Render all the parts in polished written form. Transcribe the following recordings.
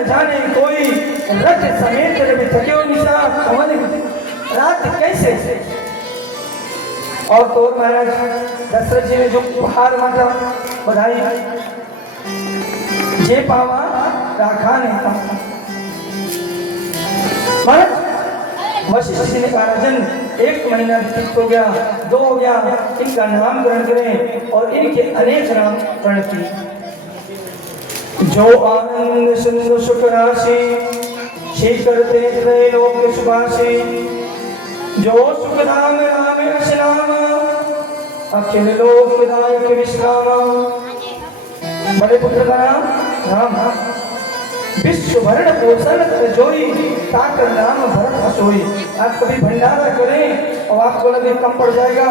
न जाने कोई रथ समेत रवि थक्यो निशा कवन रात कैसे। और तो महाराज दशरथ जी ने जो उपहार मांगा बधाई जे पावा राखा नहीं पावा। महाराज वशिष्ठ जी ने कहा राजन 1 महीना व्यतीत हो गया, 2 हो गया, इनका नामकरण करें और इनके अनेक नामकरण किए। जो आनंद सिंधु सुख राशि शीकर ते लोक सुभाषी जो सुख नाम राम अश्नाम अखिल लोक विदायक विश्राम। बड़े पुत्र का नाम राम विश्व भरण पोषण कर जोई ताकर नाम भरत हसोई। आप कभी भंडारा करें और आपको लगे कम पड़ जाएगा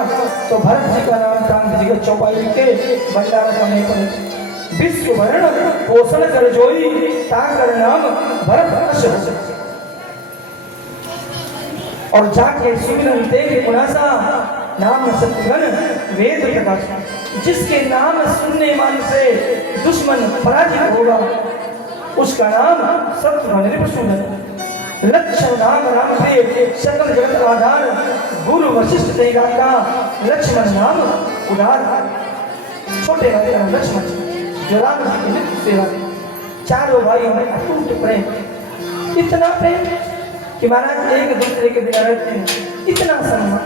तो भरत जी का नाम राम जी का चौपाई लिख के भंडारा करने पड़े। विश्व भरण पोषण कर जोई ताकर नाम भरत हसोई। और जाके सुमिरन तेरे गुणासा नाम सत्यगण वेद प्रकाश। जिसके नाम सुनने मान से दुश्मन पराजित होगा उसका नाम सत्यगण रिपुसूदन। लक्ष्मण नाम राम प्रिय सकल जगत आधार गुरु वशिष्ठ तेगा का लक्ष्मण नाम उदार। छोटे भाई राम लक्ष्मण जो राम जी की सेवा चारों भाई हमें अटूट प्रेम, इतना प्रेम कि महाराज एक दूसरे के बिना रहते हैं, इतना सम्मान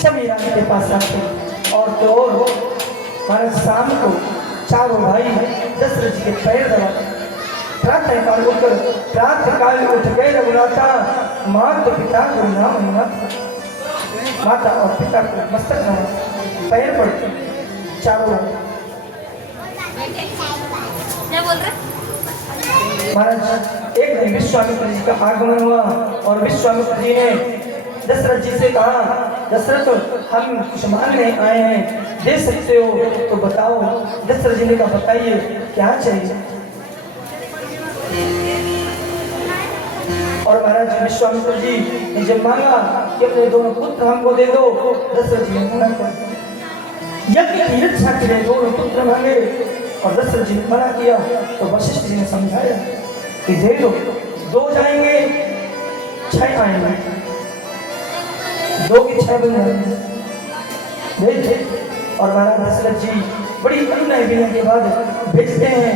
सभी राम के पास आते हैं। और तो महाराज शाम को चारों भाई दशरथ जी के पैर दबाते, प्रातः काल उठकर प्रातः काल उठ गए रघुनाथा माता पिता को नाम माता और पिता को मस्तक नाम पैर पड़ते चारों। क्या बोल रहे महाराज एक दिन विश्वामित्र जी का आगमन हुआ और विश्वामित्र जी ने दशरथ जी से कहा दशरथ हम कुछ मांगने आए हैं, दे सकते हो तो बताओ। दशरथ जी ने कहा बताइए क्या चाहिए। और महाराज विश्वामित्र जी ने जब मांगा कि अपने दोनों पुत्र हमको दे दो, दशरथ जी ने मना कर दिया। यज्ञ की रक्षा के लिए दोनों पुत्र मांगे और दशरथ जी ने मना किया तो वशिष्ठ जी ने समझाया कि दे दो, 2 जाएंगे 6 आएंगे, 2 की 6 बन जाएंगे। और महाराज दशरथ जी बड़ी अनुनय विनय के बाद भेजते हैं।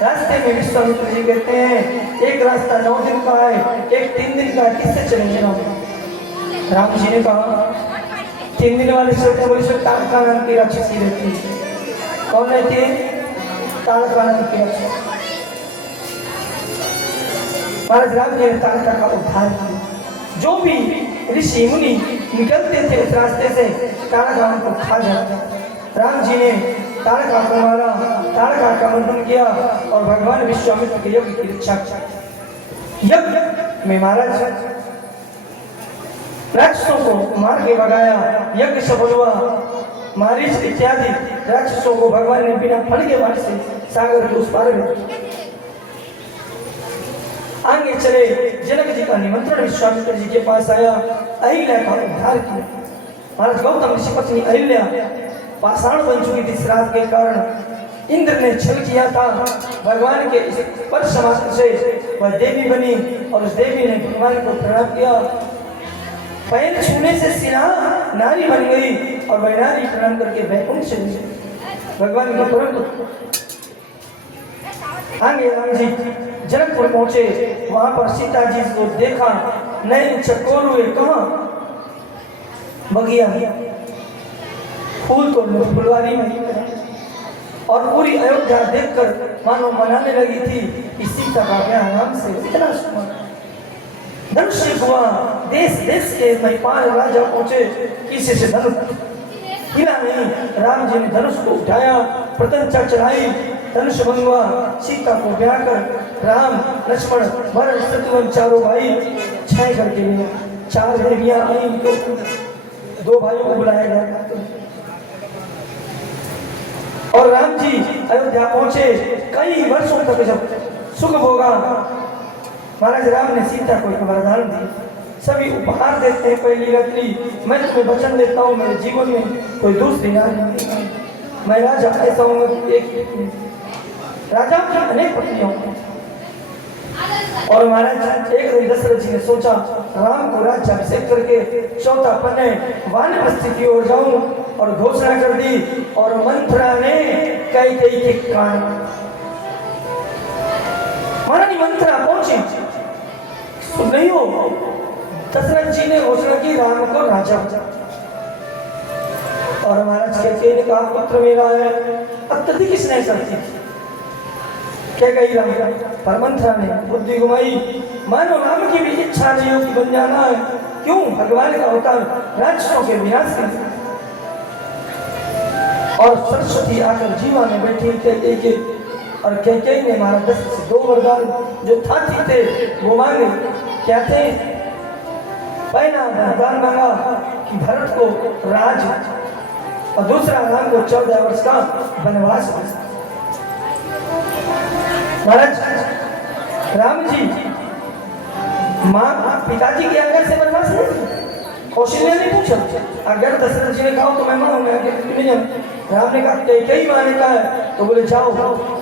रास्ते में विश्वामित्र जी कहते हैं एक रास्ता 9 दिन का है, एक 3 दिन का है, किससे चलेंगे राम जी ने कहा 3 दिन वाले सोचते बोले सो तारका नाम की राक्षसी रहती है। कौन रहती है? तारका नाम की राक्षसी। महाराज राम जी ने तारका का उद्धार किया। जो भी ऋषि मुनि निकलते थे उस रास्ते से तारका को खा जाता। राम जी ने तारका को मारा, तारका का मर्दन किया और भगवान विश्वामित्र के यज्ञ की रक्षा की। यज्ञ में महाराज राक्षसों को मार के भगाया, यज्ञ सफल हुआ। मारीच इत्यादि राक्षसों को भगवान ने बिना फल के मार से सागर के उस पार में आगे चले। जनक जी का निमंत्रण विश्वामित्र जी के पास आया, अहिल्या का उद्धार किया। महाराज गौतम ऋषि पत्नी अहिल्या पाषाण बन चुकी थी श्राद्ध के कारण। इंद्र ने छल किया था, भगवान के इस स्पर्श मात्र से वह देवी बनी और उस देवी ने भगवान को प्रणाम किया। पैर छूने से सिरा नारी बन गई और वह नारी प्रणाम करके वैकुंठ चली गई। भगवान के परम आगे राम जी जनकपुर पहुंचे, वहां पर सीता जी को देखा, नयन चकोर हुए। कहाँ? बगिया फूल तो फुलवारी में। और पूरी अयोध्या देखकर मानो मनाने लगी थी कि सीता का ब्याह राम से इतना सुंदर। धनुष हुआ, देश देश के महिपाल राजा पहुंचे, किसी से धनुष हिला नहीं। राम जी ने धनुष को उठाया, प्रत्यंचा चढ़ाई, धनुष भंग हुआ। सीता को ब्याह कर राम लक्ष्मण भरत शत्रुघ्न चारों भाई 6 करके लिए 4 देवियां आई, 2 भाइयों को बुलाया गया। और राम जी अयोध्या पहुंचे। कई वर्षों तक जब सुख भोगा, महाराज राम ने सीता को एक वरदान दिया। सभी उपहार देते हैं पहली रात्रि, मैं तुम्हें वचन देता हूँ मेरे जीवन में कोई दूसरी नारी नहीं। मैं राजा ऐसा हूँ कि एक राजा की अनेक पत्नियां, और महाराज एक दिन दशरथ जी ने सोचा राम को राज्याभिषेक करके चौथा पन्ने वानप्रस्थ की ओर जाऊं और घोषणा कर दी। और मंत्रा ने कैकेयी के कान महारानी मंत्रा पहुंची, सुन रही हो दशरथ जी ने घोषणा की राम को राजा। और महाराज कैकेयी ने कहा पुत्र मेरा है, अत्यधिक स्नेह करती थी। क्या कही राम पर मंत्रा ने बुद्धि घुमाई, मानो राम की भी इच्छा नहीं हो कि बन जाना है, क्यों भगवान का अवतार राक्षसों के विनाश के लिए। और सरस्वती आकर जीवा में बैठी कैकेयी के, और कैकेयी ने महाराज दशरथ से 2 वरदान जो था थे वो मांगे। क्या थे? पहला वरदान मांगा कि भरत को राज, और दूसरा राम को 14 वर्ष का वनवास। महाराज राम जी माँ पिताजी की आज्ञा से वनवास नहीं, कौशल्या ने पूछा अगर दशरथ जी ने कहा तो मैं मानूंगा, राम ने कहा कैकेयी माँ ने कहा है तो बोले जाओ।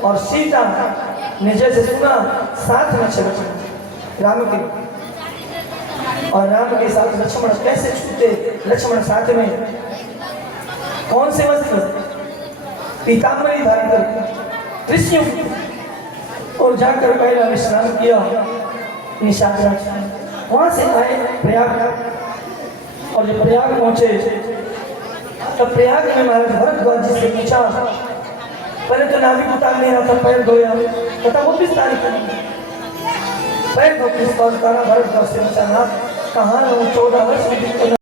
और सीता ने जैसे सुना साथ में चले राम के, और राम के साथ लक्ष्मण कैसे छूटे, लक्ष्मण साथ में कौन से वस्त्र, पीताम्बरी धारण करके ऋषियों, और जाकर पहला विश्राम किया निशाचर। वहां से आए प्रयाग, और जब प्रयाग पहुंचे तब प्रयाग में महाराज भरद्वाज जी से पूछा, पहले तो नाभि उतार लेना था, पैर धोया तथा 29 तारीख पैर धो के भरद्वाज से पूछा कहाँ 14 वर्ष